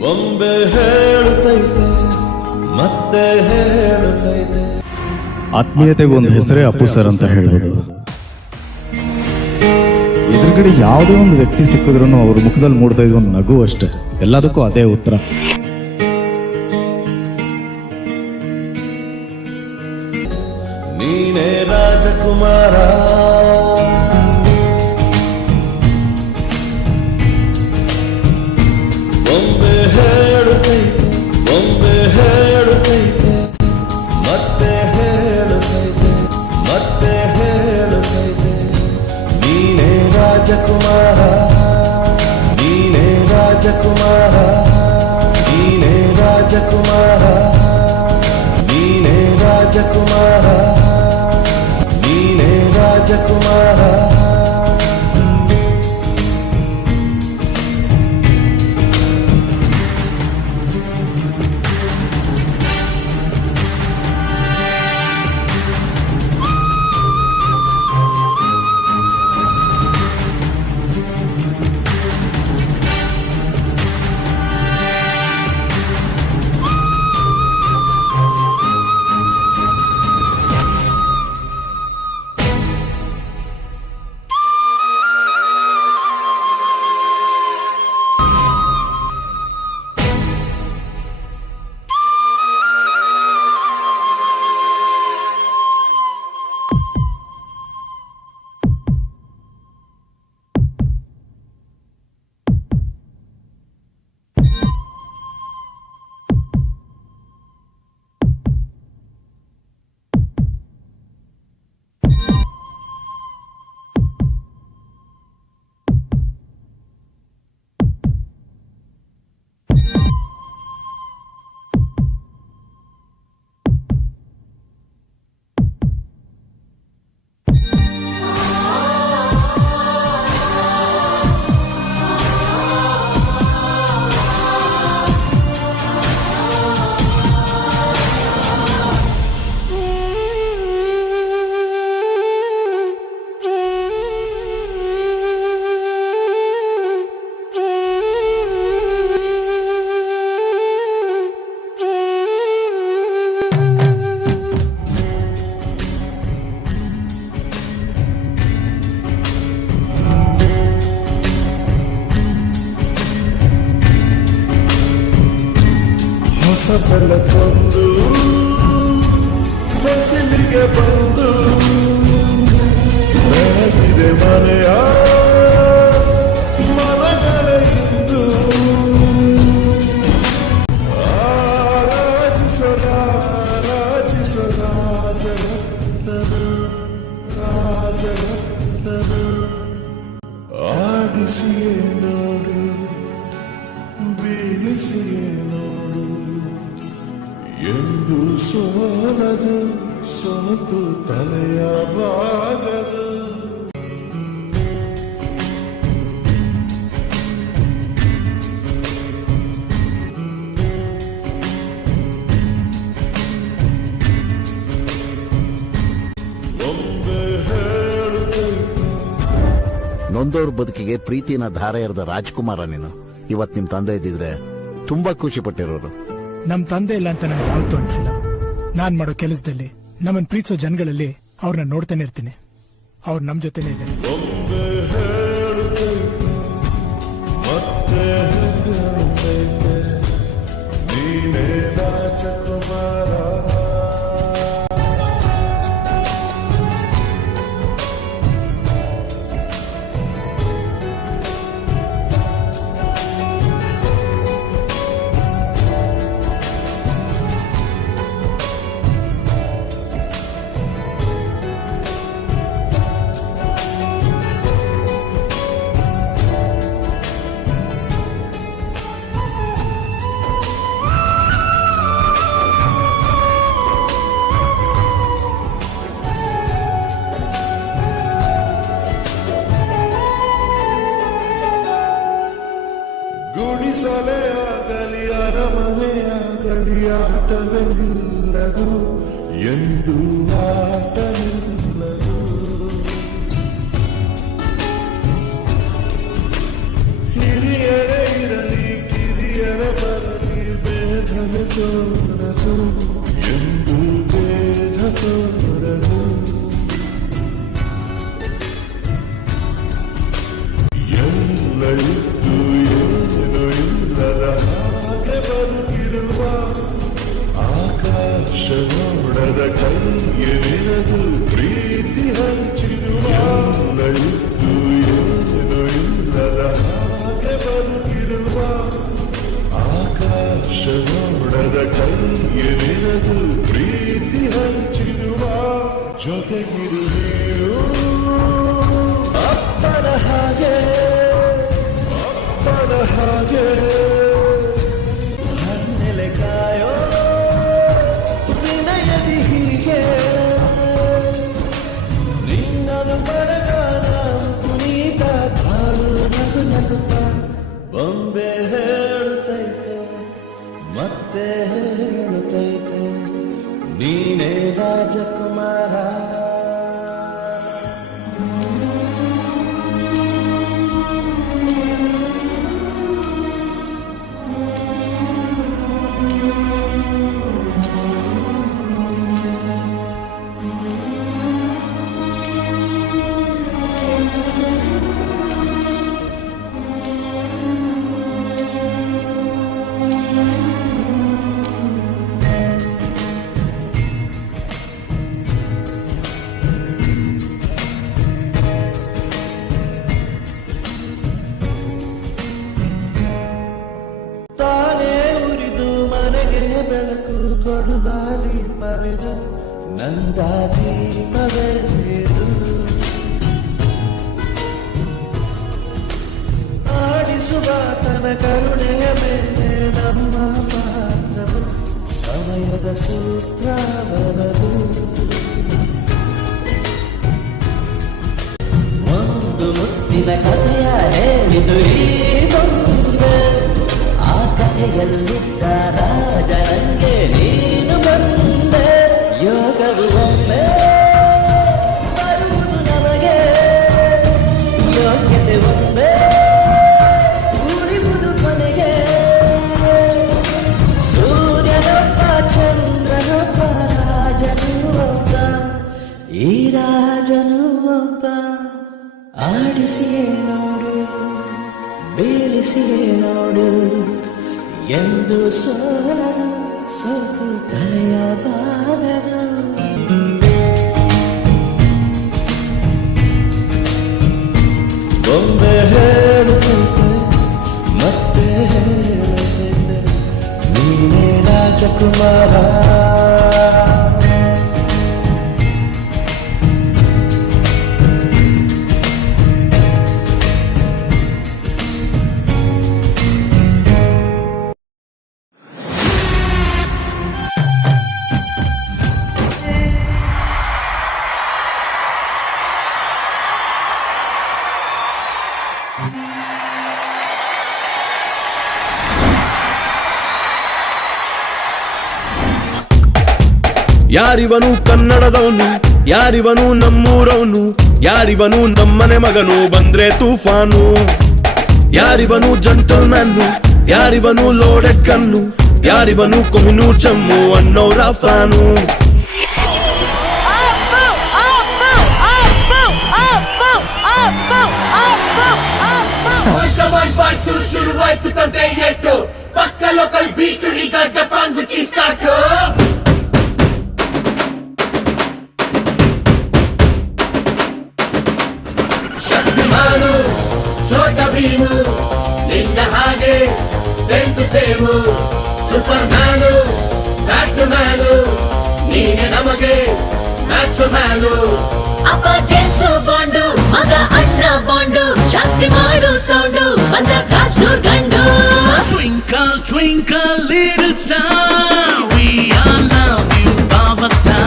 ಬೊಂಬೆ ಹೇಳುತ್ತೈತೆ ಮತ್ತೆ ಹೇಳುತ್ತೈತೆ. ಆತ್ಮೀಯತೆಗೆ ಒಂದು ಹೆಸರೇ ಅಪ್ಪು ಸರ್ ಅಂತ ಹೇಳ್ಬೋದು. ಎದುರುಗಡೆ ಯಾವುದೇ ಒಂದು ವ್ಯಕ್ತಿ ಸಿಕ್ಕಿದ್ರು ಅವ್ರ ಮುಖದಲ್ಲಿ ಮೂಡ್ತಾ ಇದ್ದ ಒಂದು ನಗು ಅಷ್ಟೇ, ಎಲ್ಲದಕ್ಕೂ ಅದೇ ಉತ್ತರ. ನೀನೇ ರಾಜಕುಮಾರ, ಬೊಂಬೆ ಹೇಳುತ್ತೈತೆ ಬೊಂಬೆ ಹೇಳುತ್ತೈತೆ ಮತ್ತೆ ಹೇಳುತ್ತೈತೆ ಮತ್ತೆ ಹೇಳುತ್ತೈತೆ. ನೀನೇ ರಾಜಕುಮಾರ, ನೀನೇ ರಾಜಕುಮಾರ, ನೀನೇ ರಾಜಕುಮಾರ, ನೀನೇ ರಾಜಕುಮಾರ, ನೀನೇ ರಾಜಕುಮಾರ. ಹೊಸ ಬೆಳಕೊಂದು ಬಸಿಲಿಗೆ ಬಂದು ಬೆಳಗಿದೆ ಮನೆಯ ಮನಗಳ ಇಂದು. ರಾಜಿಸದ ರಾಜರತ್ನ ರಾಜರತ್ನ ಆಡಿಸಿಯೇ ನೋಡು ಬೀಳಿಸಿಯೇ ನೋಡು ಎಂದು ಸೋಲದು ಸೋತು ತಲೆಯ ಬಾಗದು. ಬೊಂಬೆ ಹೇಳುತ್ತೈತೆ ನೊಂದವ್ರ ಬದುಕಿಗೆ ಪ್ರೀತಿನ ಧಾರೆ ಎರೆದ ರಾಜ್ಕುಮಾರ ನೀನು. ಇವತ್ ನಿಮ್ ತಂದೆ ಇದ್ದಿದ್ರೆ ತುಂಬಾ ಖುಷಿ ಪಟ್ಟಿರೋರು. ನಮ್ ತಂದೆ ಇಲ್ಲ ಅಂತ ನನ್ಗೆ ಯಾವತ್ತೂ ಅನ್ಸಿಲ್ಲ. ನಾನ್ ಮಾಡೋ ಕೆಲಸದಲ್ಲಿ ನಮ್ಮನ್ ಪ್ರೀತಿಸೋ ಜನಗಳಲ್ಲಿ ಅವ್ರನ್ನ ನೋಡ್ತಾನೆ ಇರ್ತೀನಿ. ಅವ್ರು ನಮ್ ಜೊತೆನೇ ಇದೆ. ಒಮ್ಮೆ ಹೇಳುತ್ತೈತೆ, ಮತ್ತೆ ಹೇಳುತ್ತೈತೆ, ನೀನೇ ರಾಜಕುಮಾರ. ಗುಡಿಸಲೇ ಆಗಲಿ ಅರಮನೆಯಾಗಲಿ ಆಟವೇ ನಿಲ್ಲದು, ಎಂದು ಆಟ ನಿಲ್ಲದು. ಹಿರಿಯರೇ ಇರಲಿ ಕಿರಿಯರೇ ಬರಲಿ ಭೇದನೆ ತೋರದು, ಎಂದು ಭೇದ ತೋರದು. ಎಲ್ಲ ಇತ್ತು ಏನು ಇಲ್ಲದ ಹಾಗೆ ಬದುಕಿರುವ, ಆಕಾಶ ನೋಡದ ಕೈಗೆ ನಿನದು ಪ್ರೀತಿ ಹಂಚಿರುವ. ಎಲ್ಲ ಇತ್ತು ಏನು ಇಲ್ಲದ ಹಾಗೆ ಬದುಕಿರುವ, ಆಕಾಶ ನೋಡದ ಕೈಗೆ ನಿನದು ಪ್ರೀತಿ ಹಂಚಿರುವ. ಜೊತೆಗಿರು ನೀರು ಅಪ್ಪನ ಹಾಗೆ, ಅಪ್ಪನ ಹಾಗೆ ಹನ್ನೆಲೆ ಕಾಯೋ ವಿನಯದಿ ಹೀಗೆ. ನಿನ್ನದು ಬಡಗಾಲ ಪುನೀತ ಕಾಲು ನಗು ನಗುತ್ತ ಬೊಂಬೆ ಹೇಳುತ್ತೈತೆ, ಮತ್ತೆ ಹೇಳುತ್ತೈತೆ, ನೀನೇ ರಾಜಕುಮಾರ. ಬೆಳಕು ಕೊಡುವ ದೀಪವೆದು ನಂದ ದೀಪವೆದು, ಆಡಿಸುವ ತನ ಕರುಣೆಯ ಮೇಲೆ ನಮ್ಮ ಪಾತ್ರವು ಸಮಯದ ಸೂತ್ರವನದು. ಒಂದು ಮುತ್ತಿನ ಕಥೆಯ ಹೇಳಿದು ಈ ಬೊಂಬೆ, ಆ ಕಥೆಯಲ್ಲಿದ್ದ ರಾಜನಿಗೆ ನೀನು ಬಂದೆ. ಯೋಗವು ಒಮ್ಮೆ ಬರುವುದು ನಮಗೆ, ಯೋಗ್ಯತೆ ಒಂದೇ ಉಳಿಯುವುದು ಕೊನೆಗೆ. ಸೂರ್ಯನೊಬ್ಬ ಚಂದ್ರನೊಬ್ಬ ರಾಜನು ಒಬ್ಬ, ಈ ರಾಜನು ಒಬ್ಬ. ಆಡಿಸಿಯೇ ನೋಡು ಬೀಳಿಸಿಯೇ ನೋಡು, ಎಂದು ಸೋಲನು ಸೋತು ತಲೆಯ ಬಾಗದು. ಬೊಂಬೆ ಹೇಳುತ್ತೈತೆ, ಮತ್ತೆ ಹೇಳುತ್ತೈತೆ, ನೀನೇ ರಾಜಕುಮಾರ. ಯಾರಿವನು ಕನ್ನಡದವನು, ಯಾರಿವನು ನಮ್ಮೂರವನು, ಯಾರಿವನು ನಮ್ಮನೆ ಮಗನು ಬಂದ್ರೆ ತೂಫಾನು, ಯಾರಿವನು ಜಂಟಲ್ ಮ್ಯಾನು, ಯಾರಿವನು ಲೋಡೆಡ್ ಗನ್ನು, ಯಾರಿವನು ಕೊಹಿನೂರ್ ಜಮ್ಮು ಅನ್ನೋರ ಫ್ಯಾನು. ಶುರುವಾಯ್ತು ತಂದೆ ಎಟ್ಟು ಪಕ್ಕ ಲೋಕಲ್ ಬೀಟು ಈಗ ಡಪಾಂಗುಚಿ ಸ್ಟಾರ್ಟ್. ಶಕ್ತಿಮಾನು ಛೋಟ ಭೀಮು ನಿನ್ನ ಹಾಗೆ same to same, superman batman ನೀನೆ ನಮಗೆ ಮ್ಯಾಚ್ ಮ್ಯಾನು. ಅಪ್ಪ ಜೇಮ್ಸು ಬಾಂಡು ಮಗ ಅಣ್ಣ ಬಾಂಡು ಜಾಸ್ತಿ ಮಾಡು ಸೌಂಡು ಬಂದ ಕಾಜ್ನೂರ್ ಗಂಡು. Twinkle, twinkle, little star, we all love you, Baba Star.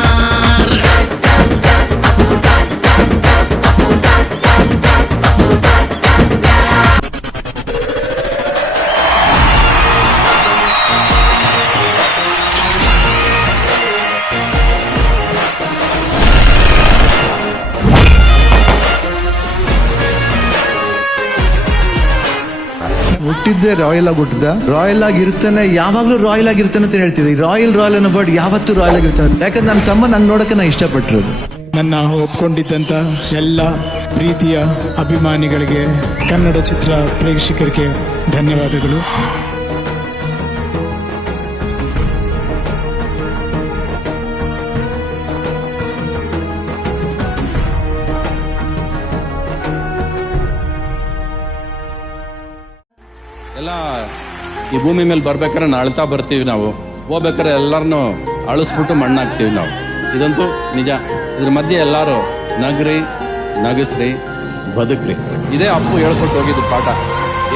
ಹುಟ್ಟಿದ್ದೆ ರಾಯಲ್ ಆಗಿ ಹುಟ್ಟಿದ, ರಾಯಲ್ ಆಗಿರ್ತಾನೆ, ಯಾವಾಗ್ಲೂ ರಾಯಲ್ ಆಗಿರ್ತಾನೆ ಅಂತ ಹೇಳ್ತಿದ್ದೆ. ರಾಯಲ್ ಅನ್ನೋ ಬರ್ಡ್ ಯಾವತ್ತೂ ರಾಯಲ್ ಆಗಿರ್ತಾನೆ. ಯಾಕಂದ್ರೆ ನನ್ನ ತಮ್ಮ ನಂಗೆ ನೋಡಕ್ಕೆ ನಾ ಇಷ್ಟಪಟ್ಟಿರೋದು. ನನ್ನ ಒಪ್ಕೊಂಡಿದ್ದಂತ ಎಲ್ಲ ಪ್ರೀತಿಯ ಅಭಿಮಾನಿಗಳಿಗೆ, ಕನ್ನಡ ಚಿತ್ರ ಪ್ರೇಕ್ಷಕರಿಗೆ ಧನ್ಯವಾದಗಳು. ಎಲ್ಲ ಈ ಭೂಮಿ ಮೇಲೆ ಬರ್ಬೇಕಾದ್ರೆ ಅಳ್ತಾ ಬರ್ತೀವಿ ನಾವು, ಹೋಗ್ಬೇಕಾದ್ರೆ ಎಲ್ಲರನ್ನೂ ಅಳಿಸ್ಬಿಟ್ಟು ಮಣ್ಣಾಗ್ತೀವಿ ನಾವು. ಇದಂತೂ ನಿಜ. ಇದ್ರ ಮಧ್ಯೆ ಎಲ್ಲರೂ ನಗ್ರಿ, ನಗಿಸ್ರಿ, ಬದುಕ್ರಿ. ಇದೇ ಅಪ್ಪು ಹೇಳ್ಕೊಟ್ಟು ಹೋಗಿದ್ದು ಪಾಠ.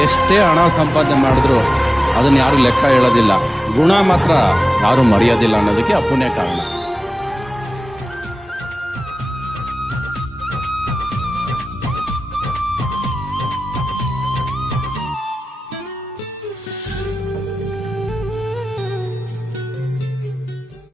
ಎಷ್ಟೇ ಹಣ ಸಂಪಾದನೆ ಮಾಡಿದ್ರು ಅದನ್ನು ಯಾರು ಲೆಕ್ಕ ಹೇಳೋದಿಲ್ಲ, ಗುಣ ಮಾತ್ರ ಯಾರು ಮರೆಯೋದಿಲ್ಲ ಅನ್ನೋದಕ್ಕೆ ಅಪ್ಪುನೇ ಕಾರಣ.